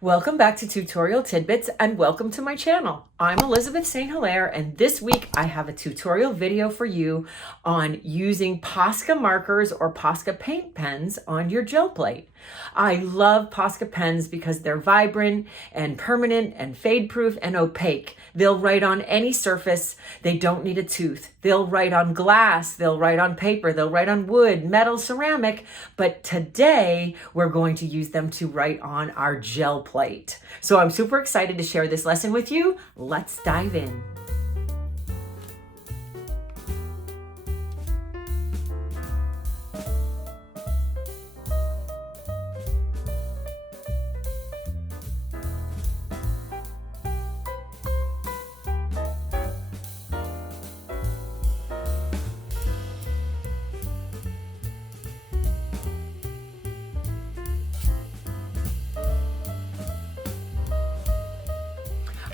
Welcome back to Tutorial Tidbits and welcome to my channel. I'm Elizabeth St. Hilaire, and this week I have a tutorial video for you on using Posca markers or Posca Paint Pens on your gel plate. I love Posca pens because they're vibrant and permanent and fade proof and opaque. They'll write on any surface. They don't need a tooth. They'll write on glass, they'll write on paper, they'll write on wood, metal, ceramic, but today we're going to use them to write on our gel plate. So I'm super excited to share this lesson with you. Let's dive in.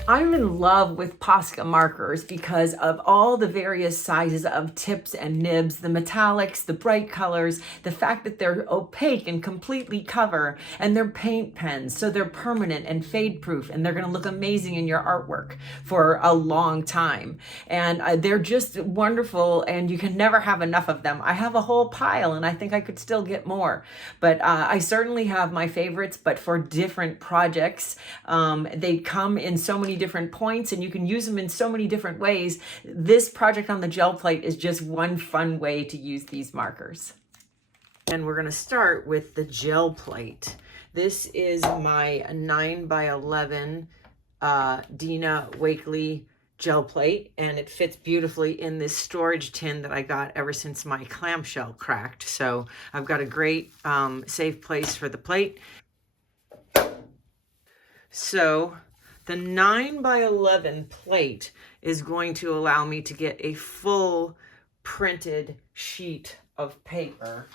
I'm in love with Posca markers because of all the various sizes of tips and nibs, the metallics, the bright colors, the fact that they're opaque and completely cover, and they're paint pens, so they're permanent and fade proof, and they're going to look amazing in your artwork for a long time. And they're just wonderful, and you can never have enough of them. I have a whole pile, and I think I could still get more, but I certainly have my favorites, but for different projects. They come in so many different points and you can use them in so many different ways. This project on the gel plate is just one fun way to use these markers. And we're going to start with the gel plate. This is my 9x11 Dina Wakely gel plate, and it fits beautifully in this storage tin that I got ever since my clamshell cracked. So I've got a great safe place for the plate. So the 9x11 plate is going to allow me to get a full printed sheet of paper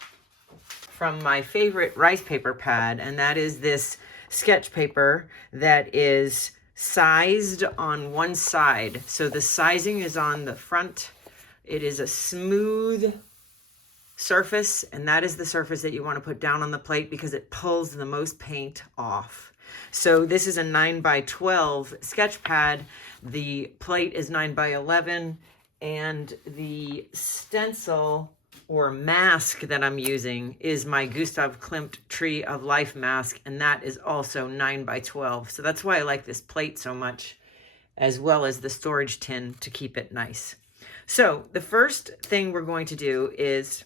from my favorite rice paper pad, and that is this sketch paper that is sized on one side. So the sizing is on the front. It is a smooth surface, and that is the surface that you want to put down on the plate because it pulls the most paint off. So this is a 9x12 sketch pad. The plate is 9x11, and the stencil or mask that I'm using is my Gustav Klimt Tree of Life mask, and that is also 9x12. So that's why I like this plate so much, as well as the storage tin to keep it nice. So the first thing we're going to do is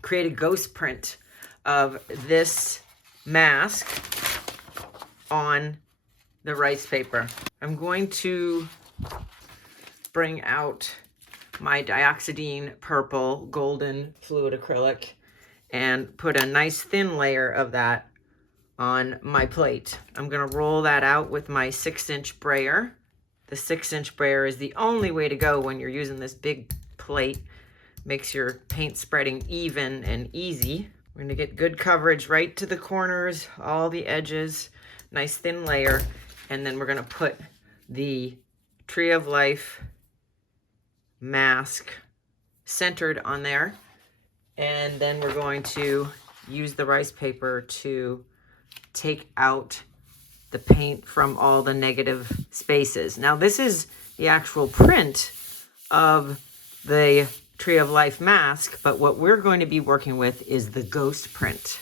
create a ghost print of this mask on the rice paper. I'm going to bring out my dioxidine purple Golden Fluid Acrylic and put a nice thin layer of that on my plate. I'm going to roll that out with my 6-inch brayer. The 6-inch brayer is the only way to go when you're using this big plate. Makes your paint spreading even and easy. We're going to get good coverage right to the corners, all the edges. Nice thin layer, and then we're going to put the Tree of Life mask centered on there, and then we're going to use the rice paper to take out the paint from all the negative spaces. Now this is the actual print of the Tree of Life mask, but what we're going to be working with is the ghost print.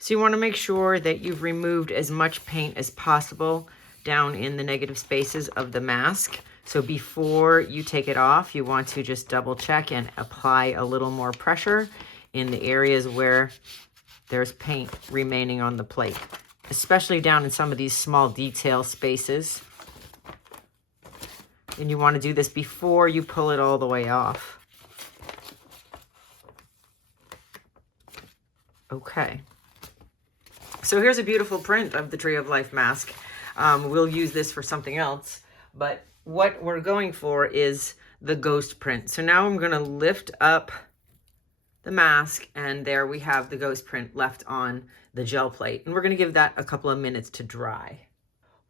So you want to make sure that you've removed as much paint as possible down in the negative spaces of the mask. So before you take it off, you want to just double check and apply a little more pressure in the areas where there's paint remaining on the plate, especially down in some of these small detail spaces. And you want to do this before you pull it all the way off. Okay. So here's a beautiful print of the Tree of Life mask. We'll use this for something else, but what we're going for is the ghost print. So now I'm going to lift up the mask, and there we have the ghost print left on the gel plate. And we're going to give that a couple of minutes to dry.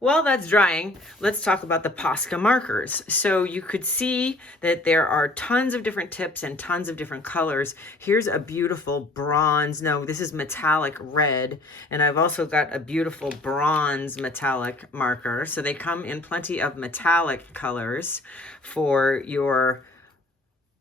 While that's drying, let's talk about the Posca markers. So you could see that there are tons of different tips and tons of different colors. Here's a beautiful bronze, no, this is metallic red, and I've also got a beautiful bronze metallic marker. So they come in plenty of metallic colors for your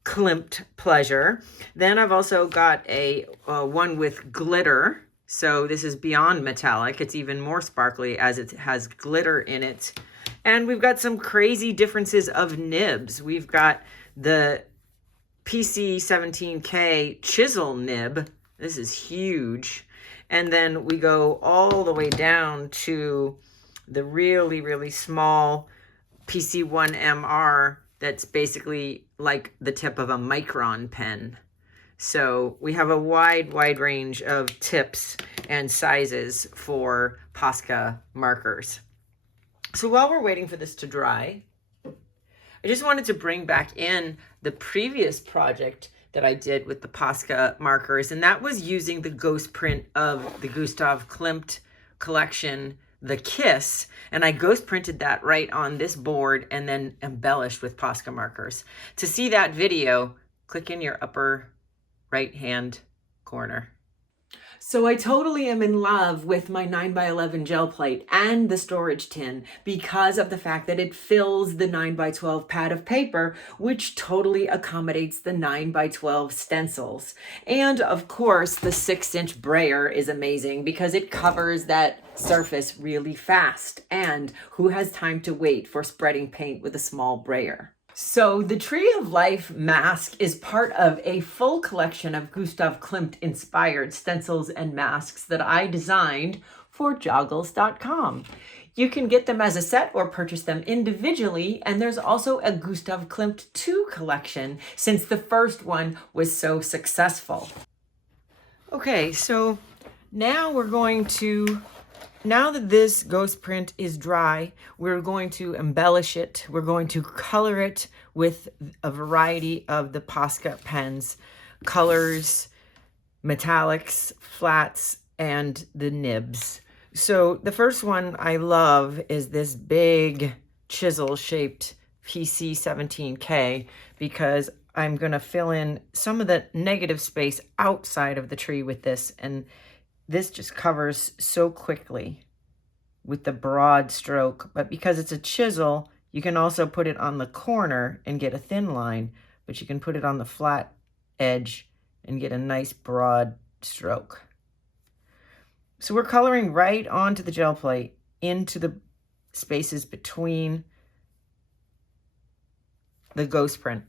Klimt pleasure. Then I've also got a one with glitter. So this is beyond metallic. It's even more sparkly as it has glitter in it. And we've got some crazy differences of nibs. We've got the PC17K chisel nib. This is huge. And then we go all the way down to the really, really small PC1MR that's basically like the tip of a micron pen. So we have a wide range of tips and sizes for Posca markers. So while we're waiting for this to dry, I just wanted to bring back in the previous project that I did with the Posca markers, and that was using the ghost print of the Gustav Klimt collection, The Kiss, and I ghost printed that right on this board and then embellished with Posca markers. To see that video, click in your upper right hand corner. So I totally am in love with my 9x11 gel plate and the storage tin because of the fact that it fills the 9x12 pad of paper, which totally accommodates the 9x12 stencils. And of course, the 6-inch brayer is amazing because it covers that surface really fast. And who has time to wait for spreading paint with a small brayer? So the Tree of Life mask is part of a full collection of Gustav Klimt inspired stencils and masks that I designed for Joggles.com. You can get them as a set or purchase them individually, and there's also a Gustav Klimt 2 collection since the first one was so successful. Okay, so now now that this ghost print is dry, we're going to embellish it. We're going to color it with a variety of the Posca pens, colors, metallics, flats, and the nibs. So the first one I love is this big chisel-shaped PC17K because I'm going to fill in some of the negative space outside of the tree with this, and this just covers so quickly with the broad stroke. But because it's a chisel, you can also put it on the corner and get a thin line, but you can put it on the flat edge and get a nice broad stroke. So we're coloring right onto the gel plate into the spaces between the ghost print.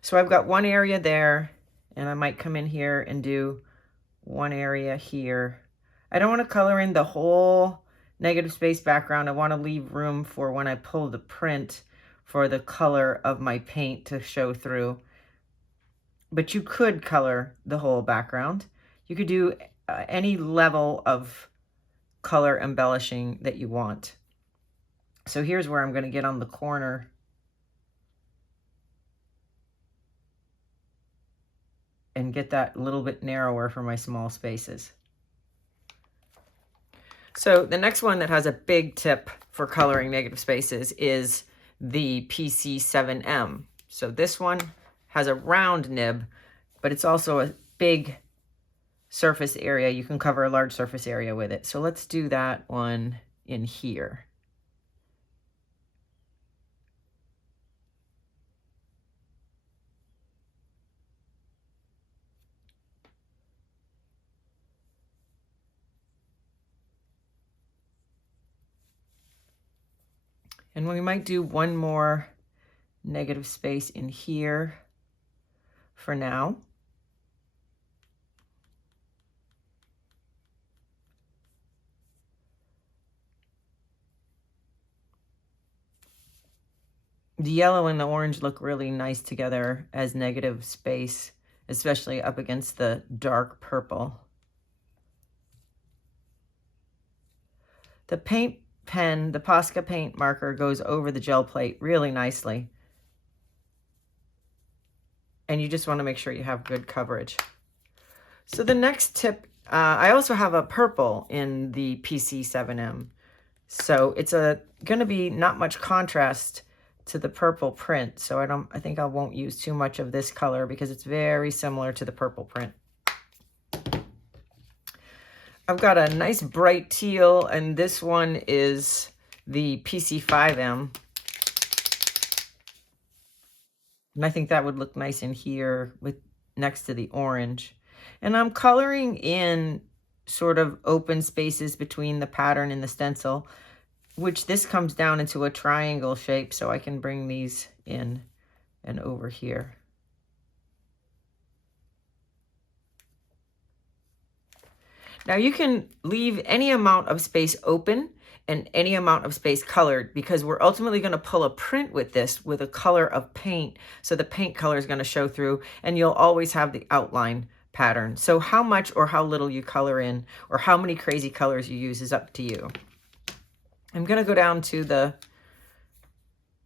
So I've got one area there, and I might come in here and do one area here. I don't want to color in the whole negative space background. I want to leave room for when I pull the print for the color of my paint to show through. But you could color the whole background. You could do any level of color embellishing that you want. So here's where I'm going to get on the corner and get that a little bit narrower for my small spaces. So the next one that has a big tip for coloring negative spaces is the PC7M. So this one has a round nib, but it's also a big surface area. You can cover a large surface area with it. So let's do that one in here. And we might do one more negative space in here for now. The yellow and the orange look really nice together as negative space, especially up against the dark purple. The paint pen, the Posca paint marker, goes over the gel plate really nicely. And you just want to make sure you have good coverage. So the next tip, I also have a purple in the PC7M. So it's going to be not much contrast to the purple print. So I think I won't use too much of this color because it's very similar to the purple print. I've got a nice bright teal, and this one is the PC5M. And I think that would look nice in here with next to the orange. And I'm coloring in sort of open spaces between the pattern and the stencil, which this comes down into a triangle shape, so I can bring these in and over here. Now you can leave any amount of space open and any amount of space colored, because we're ultimately going to pull a print with this with a color of paint. So the paint color is going to show through, and you'll always have the outline pattern. So how much or how little you color in, or how many crazy colors you use, is up to you. I'm going to go down to the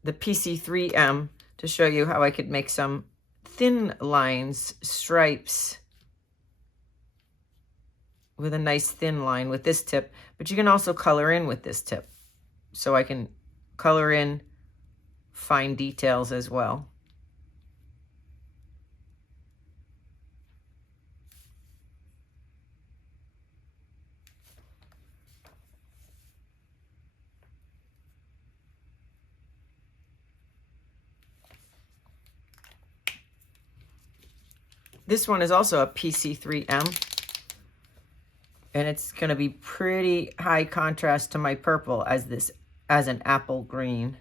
PC3M to show you how I could make some thin lines, stripes, with a nice thin line with this tip, but you can also color in with this tip. So I can color in fine details as well. This one is also a PC3M. And it's going to be pretty high contrast to my purple as an apple green.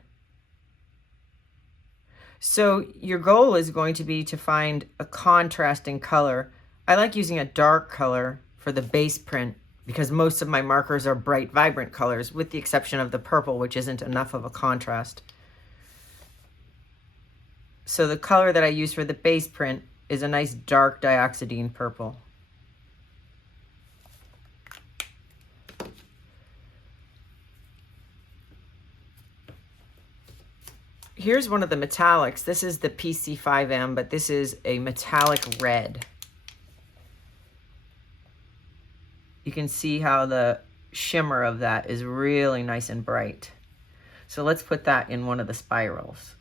So your goal is going to be to find a contrasting color. I like using a dark color for the base print because most of my markers are bright, vibrant colors, with the exception of the purple, which isn't enough of a contrast. So the color that I use for the base print is a nice dark dioxidine purple. Here's one of the metallics. This is the PC5M, but this is a metallic red. You can see how the shimmer of that is really nice and bright. So let's put that in one of the spirals.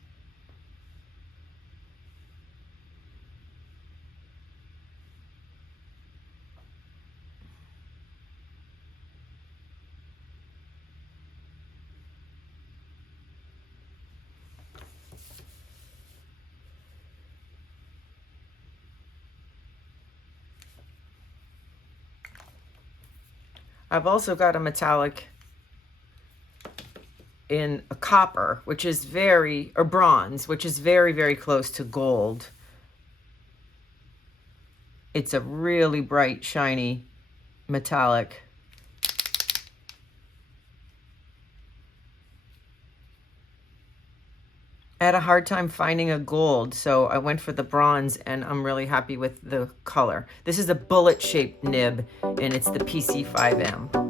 I've also got a metallic in a copper, which is or bronze, which is very, very close to gold. It's a really bright, shiny metallic. I had a hard time finding a gold, so I went for the bronze, and I'm really happy with the color. This is a bullet-shaped nib, and it's the PC5M.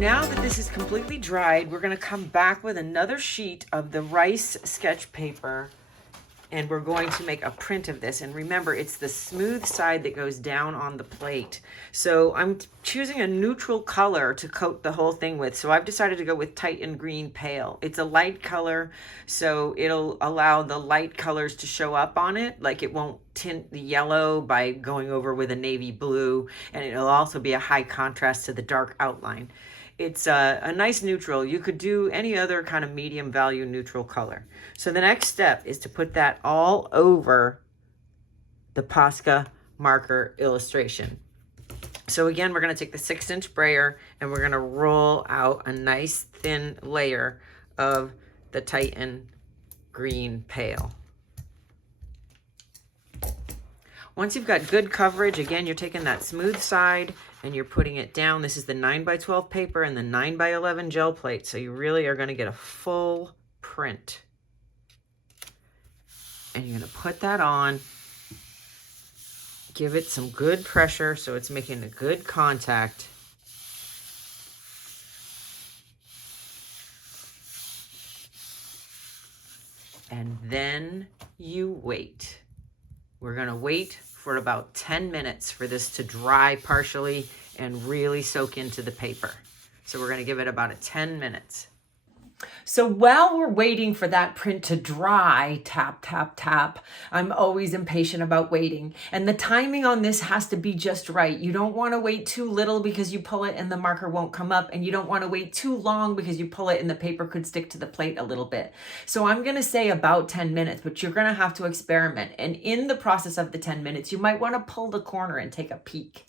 now that this is completely dried, we're going to come back with another sheet of the rice sketch paper, and we're going to make a print of this. And remember, it's the smooth side that goes down on the plate. So I'm choosing a neutral color to coat the whole thing with. So I've decided to go with Titan Green Pale. It's a light color, so it'll allow the light colors to show up on it. Like, it won't tint the yellow by going over with a navy blue, and it'll also be a high contrast to the dark outline. It's a nice neutral. You could do any other kind of medium value neutral color. So the next step is to put that all over the Posca marker illustration. So again, we're going to take the 6-inch sprayer and we're going to roll out a nice thin layer of the Titan Green Pale. Once you've got good coverage, again, you're taking that smooth side and you're putting it down. This is the 9x12 paper and the 9x11 gel plate. So you really are going to get a full print. And you're going to put that on. Give it some good pressure so it's making a good contact. And then you wait. We're going to wait for about 10 minutes for this to dry partially and really soak into the paper. So we're going to give it about 10 minutes. So while we're waiting for that print to dry, tap, tap, tap, I'm always impatient about waiting. And the timing on this has to be just right. You don't want to wait too little because you pull it and the marker won't come up. And you don't want to wait too long because you pull it and the paper could stick to the plate a little bit. So I'm going to say about 10 minutes, but you're going to have to experiment. And in the process of the 10 minutes, you might want to pull the corner and take a peek.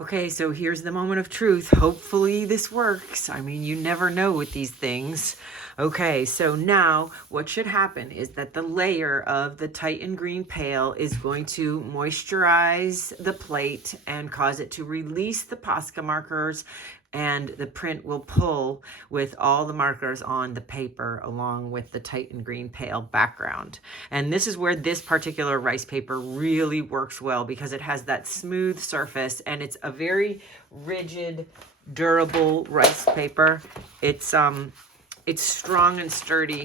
Okay, so here's the moment of truth. Hopefully this works. I mean, you never know with these things. Okay, so now what should happen is that the layer of the Titan Green Pale is going to moisturize the plate and cause it to release the Posca markers, and the print will pull with all the markers on the paper along with the Titan Green Pale background. And this is where this particular rice paper really works well because it has that smooth surface and it's a very rigid, durable rice paper. It's strong and sturdy.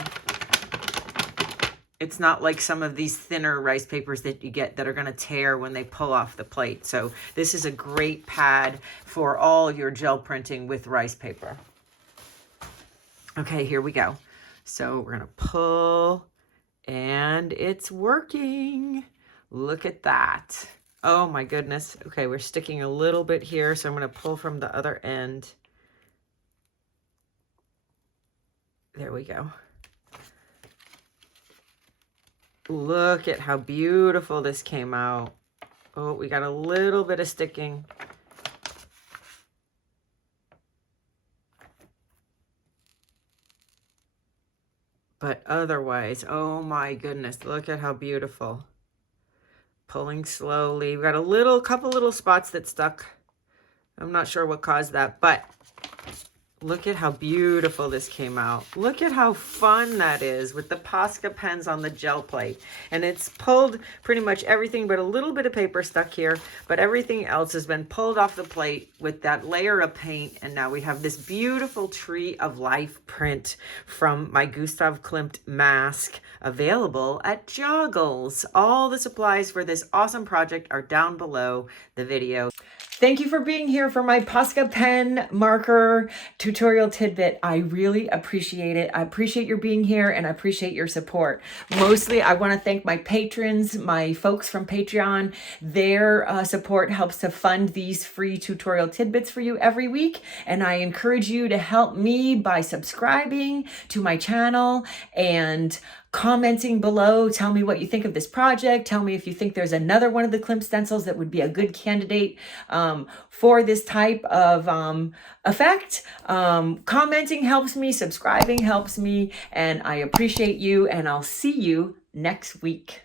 It's not like some of these thinner rice papers that you get that are going to tear when they pull off the plate. So this is a great pad for all your gel printing with rice paper. Okay, here we go. So we're going to pull and it's working. Look at that. Oh my goodness. Okay, we're sticking a little bit here. So I'm going to pull from the other end. There we go. Look at how beautiful this came out. Oh, we got a little bit of sticking. But otherwise, oh my goodness, look at how beautiful. Pulling slowly. We got a couple little spots that stuck. I'm not sure what caused that, but look at how beautiful this came out. Look at how fun that is with the Posca pens on the gel plate. And it's pulled pretty much everything but a little bit of paper stuck here, but everything else has been pulled off the plate with that layer of paint. And now we have this beautiful Tree of Life print from my Gustav Klimt mask available at Joggles. All the supplies for this awesome project are down below the video. Thank you for being here for my Posca Pen marker tutorial tidbit. I really appreciate it. I appreciate your being here and I appreciate your support. Mostly, I want to thank my patrons, my folks from Patreon. Their support helps to fund these free tutorial tidbits for you every week. And I encourage you to help me by subscribing to my channel and commenting below. Tell me what you think of this project. Tell me if you think there's another one of the Klimt stencils that would be a good candidate for this type of effect. Commenting helps me, subscribing helps me, and I appreciate you, and I'll see you next week.